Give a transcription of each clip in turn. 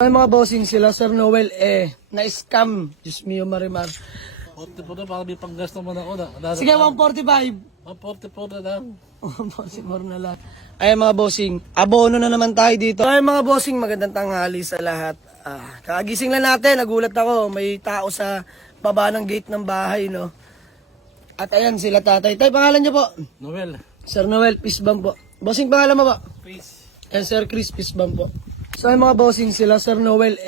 Ay mga bossing sila, Sir Noel, na-scam. Diyos mio, Marimar. 40 po na, para may panggasto mo na ako na. Sige, 145. 144 na lang. 144 na lang. Ay mga bossing, abono na naman tayo dito. Ay mga bossing, magandang tanghali sa lahat. Kagising lang natin, nagulat ako. May tao sa baba ng gate ng bahay, no? At ayan sila tatay. Tay, pangalan niyo po? Noel. Sir Noel, peace bomb po. Bossing, pangalan mo ba? Please. And Sir Chris, peace bomb po. So ay mga bossing sila, Sir Noel,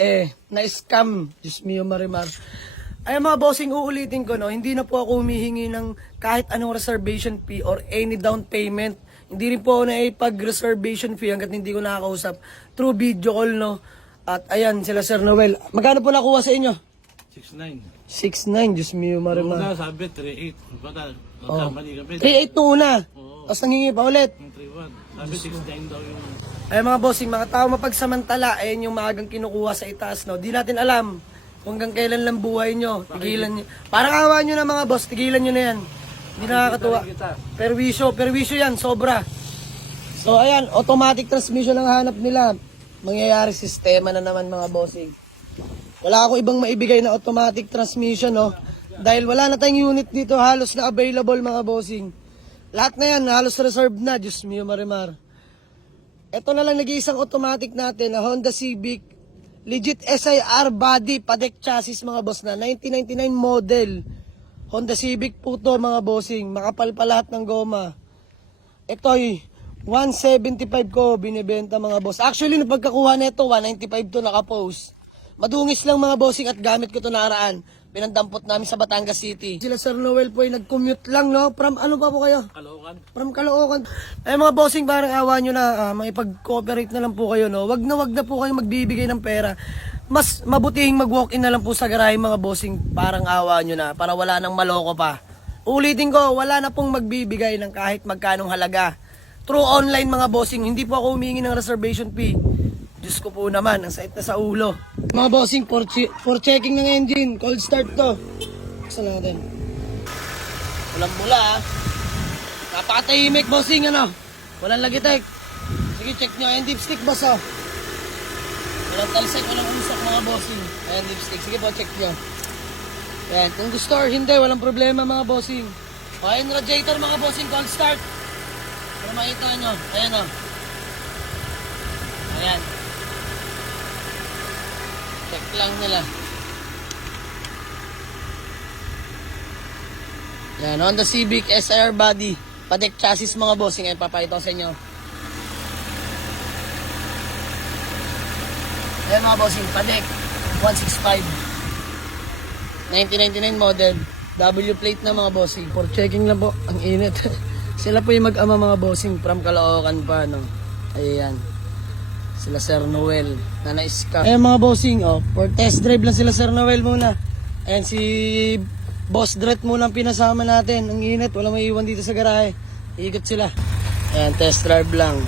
na-scam. Diyos mio, Marimar. Ay mga bossing, uulitin ko, no, hindi na po ako humihingi ng kahit anong reservation fee or any down payment. Hindi rin po ako pag-reservation fee hanggat hindi ko nakakausap through video call, no. At ayan sila, Sir Noel. Magkano po nakuha sa inyo? 6'9". 6'9", Diyos mio, Marimar. Una sabi 3'8". Bata, magkamali kami. 3'8 to una. Oo. Tapos nangingi pa ulit. Yung 3'1". Sabi 6'9 daw yung... Ay mga bossing, mga tao mapagsamantala, ayan yung maagang kinukuha sa itaas, no. Di natin alam kung hanggang kailan lang buhay nyo. Tigilan nyo. Parang awa nyo na mga boss, tigilan nyo na yan. Hindi nakakatuwa. Perwisyo yan, sobra. So ayan, automatic transmission ang hanap nila. Mangyayari sistema na naman mga bossing. Wala ako ibang maibigay na automatic transmission, no. Dahil wala na tayong unit dito, halos na available mga bossing. Lahat na yan, halos reserved na. Diyos mio, Marimar. Ito na lang nag-iisang automatic natin na Honda Civic. Legit SIR body, padek chassis mga boss na. 1999 model. Honda Civic po to mga bossing. Makapal pa lahat ng goma. Ito'y 175 ko binibenta mga boss. Actually, nung pagkakuha na ito, 195 to nakapost. Madungis lang mga bossing at gamit ko to nakaraan. Pinandampot namin sa Batangas City. Sila Sir Noel po ay nag-commute lang, no? From ano pa po kayo? Caloocan. From Caloocan. Ay mga bossing, parang awa nyo na, makipag-cooperate na lang po kayo, no? Wag na po kayo magbibigay ng pera. Mas mabutihing mag-walk-in na lang po sa garahe mga bossing. Parang awa nyo na, para wala nang maloko pa. Ulitin ko, wala na pong magbibigay ng kahit magkanong halaga. Through online mga bossing, hindi po ako humingi ng reservation fee. Diyos ko po naman, ang sakit na sa ulo. Mga bossing, for checking ng engine, cold start to. Buksan natin. Walang mula, napakatahimik bossing, ano? Walang lagitek. Sige, check nyo. Ayan, dipstick boss, oh. Walang talsik, walang usok mga bossing. Ayan, dipstick. Sige po, check nyo. Ayan, kung gusto or hindi, walang problema mga bossing. Ayan, radiator mga bossing, cold start. Para makita nyo. Ayan, oh. Ayan. Check lang nila. Yan, Honda Civic SIR body. Padek chassis mga bossing. Ay papakita ko sa inyo. Ayan mga bossing, padek 165 1999 model. W plate na mga bossing. For checking lang po. Ang init. Sila po yung mag-ama mga bossing from Caloocan pa, no. Ayan. Sila Sir Noel na na-scam. Ayan mga bossing, oh, for test drive lang sila Sir Noel muna. Ayan si Boss Dret muna ang pinasama natin. Ang init, walang may iwan dito sa garahe. Ikot sila. Ayan, test drive lang.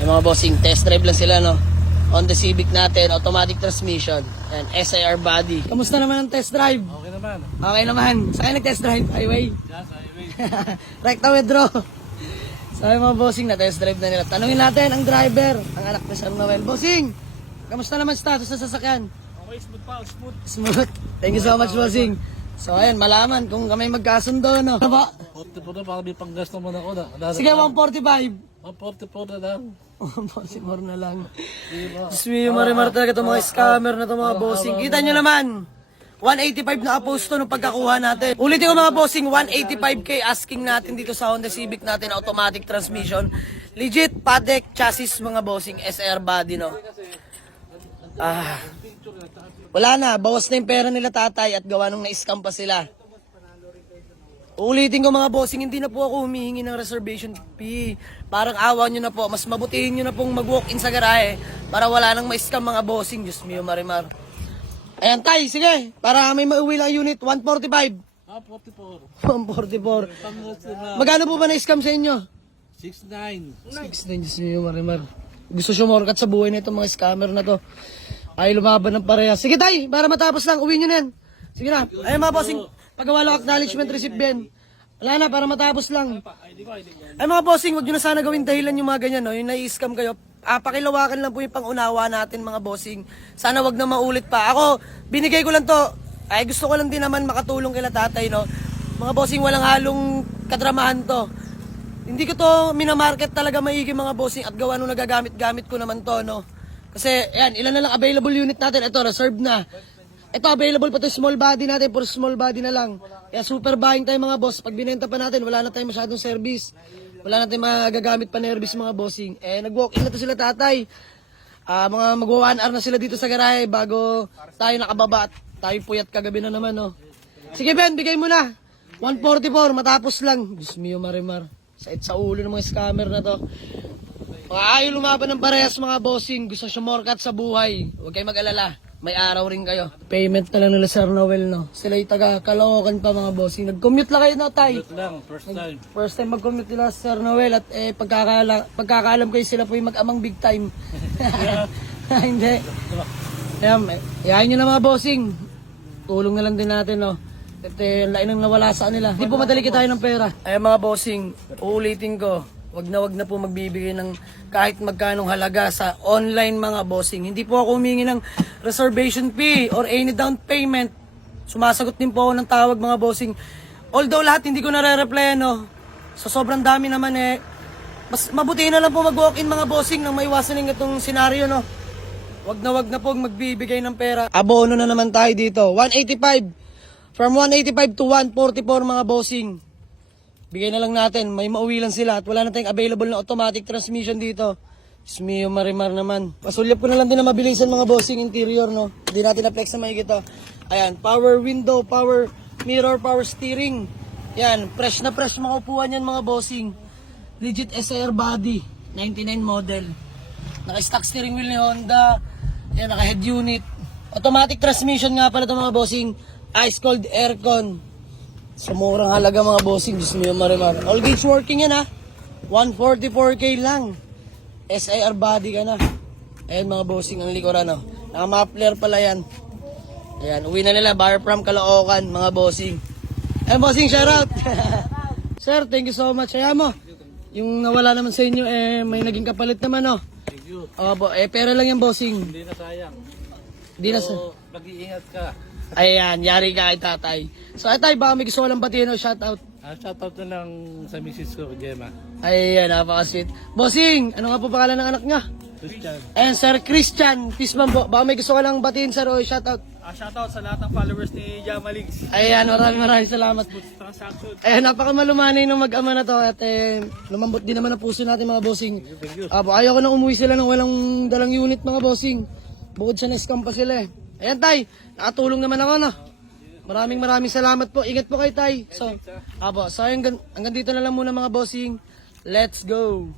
Ayan mga bossing, test drive lang sila, no. Honda Civic natin, automatic transmission. Ayan, SIR body. Kamusta naman ang test drive? Okay naman. Okay naman. Saan nag-test drive? Highway? Yes, highway. Recta withdraw. Sabi mga bossing, na-test drive na nila. Tanungin natin ang driver, ang anak ni Sir Noel. Bossing, kamusta naman status sa sasakyan? Okay, smooth pa, smooth. Smooth. Thank you so much, bossing. So ayan, malaman kung kami magkasundo, no? Ano ba? 40 po na, para may panggasto mo na ako na. Sige, 145. 144 na lang. 144 na lang. Diba? Diyos mo, Marimar talaga itong mga scammer na itong mga bossing. Kita nyo naman. 185 na aposto nung pagkakuha natin. Ulitin ko mga bossing, 185k asking natin dito sa Honda Civic natin, automatic transmission. Legit, padek, chassis mga bossing, SR body, no? Wala na, bawas na yung pera nila tatay at gawa nung na-scam pa sila. Ulitin ko mga bossing, hindi na po ako humihingi ng reservation fee. Parang awa nyo na po, mas mabutihin nyo na pong mag-walk-in sa garahe para wala nang ma-scam mga bossing. Diyos mio, Marimar. Ayan tay, sige, para may mauwi lang unit, 145. 44. 144. Panggasto na. Magkano po ba na-scam sa inyo? 6'9". 6 Diyos mio, Marimar. Gusto sumorkat sa buhay na itong mga scammer na to. Ay lumaban ng pareha. Sige tay, para matapos lang, uwi nyo na yan. Sige na, ayun mga bossing, pagawa lang acknowledgement receipt Ben. Wala na, para matapos lang. Ay mga bossing, huwag nyo na sana gawin dahilan yung mga ganyan, no? Yung nai-scam kayo. pakilawakan lang po yung pangunawa natin mga bossing. Sana wag na maulit pa. Ako, binigay ko lang to. Ay, gusto ko lang din naman makatulong kila tatay, no? Mga bossing, walang halong kadramahan to. Hindi ko to minamarket talaga maigi mga bossing at gawa nung nagagamit-gamit ko naman to, no? Kasi, yan, ilan na lang available unit natin. Ito, reserved na. Ito, available pa to small body natin. Puro small body na lang. Kaya super buying tayo mga boss. Pag binenta pa natin, wala na tayong masyadong service. Wala na tayong magagamit pa nervous mga bossing. Nag-walk-in na to sila tatay. Mga magwa 1 hour na sila dito sa garahe bago tayo nakababa at tayo puyat kagabi na naman, no? Sige Ben, bigay mo na. 144, matapos lang. Diyos mio, Marimar. Sait sa ulo ng mga scammer na to. Mga ayaw lumaban ng parehas mga bossing. Gusto sumorkat sa buhay. Huwag kayo mag-alala. May araw rin kayo. Payment na lang nila Sir Noel, no? Sila yung taga Caloocan pa mga bossing. Nag-commute lang kayo na tay. Ito lang, first time. First time mag-commute nila Sir Noel at pagkakaalam kayo sila po yung mag-amang big time. Hindi. Yahin nyo na mga bossing. Tulong na lang din natin, no? At lain ang nawala sa kanila. Hindi po madali tayo ng pera. Ay mga bossing, uulitin ko. Wag na po magbibigay ng kahit magkanong halaga sa online mga bossing. Hindi po ako humingi ng reservation fee or any down payment. Sumasagot din po ako ng tawag mga bossing. Although lahat hindi ko nare-reply, no? So sobrang dami naman mas mabuti na lang po mag-walk-in mga bossing nang maiwasan ng itong senaryo, no? Wag na po magbibigay ng pera. Abono na naman tayo dito. 185. From 185 to 144 mga bossing. Bigay na lang natin. May mauwi lang sila at wala na tayong available na automatic transmission dito. Smio Marimar naman. Pasulyap ko na lang din na mabilisan mga bossing interior, no? Hindi natin na-flex na maigit to. Ayan, power window, power mirror, power steering. Yan, fresh na fresh mga upuan yan mga bossing. Legit SR body, 99 model. Naka-stock steering wheel ni Honda. Yan, naka-head unit. Automatic transmission nga pala ito mga bossing. Ice cold aircon. Sa murang halaga mga bossing. Diyos mo yung Marimar. All gauge working yan ha. 144k lang. SIR body ka na. Ayan mga bossing ang likuran, no? Naka-muffler pala yan. Ayan, uwi na nila. Bar from Caloocan mga bossing. Ayan bossing, shout out. Sir, thank you so much. Ayan mo. Yung nawala naman sa inyo, may naging kapalit naman, no? Thank you. Opo, pera lang yan bossing. Hindi na sayang. Hindi na So, mag-iingat ka. Ayan, yari ka kay tatay. So, tay, baka may gusto ko lang batiin o shoutout. Shoutout na lang sa misis ko, Gemma. Ayan, napaka-sweet. Bossing, ano nga po pangalan ng anak niya? Christian. Ayan, Sir Christian. Pisman po. Baka may gusto ko lang batiin, sir, o shoutout. Shoutout sa lahat ng followers ni Jamalix. Ayan, maraming salamat. Transaction. Ayan, napakamalumanay ng mag-ama na to. At lumambot din naman ang puso natin mga bossing. Ayaw ko na umuwi sila ng walang dalang unit mga bossing. Bukod sa na-scam pa sila eh. Ayan tay, nakatulong naman ako, no? Maraming salamat po. Ingat po kayo tay. So, hanggang dito na lang muna mga bossing. Let's go!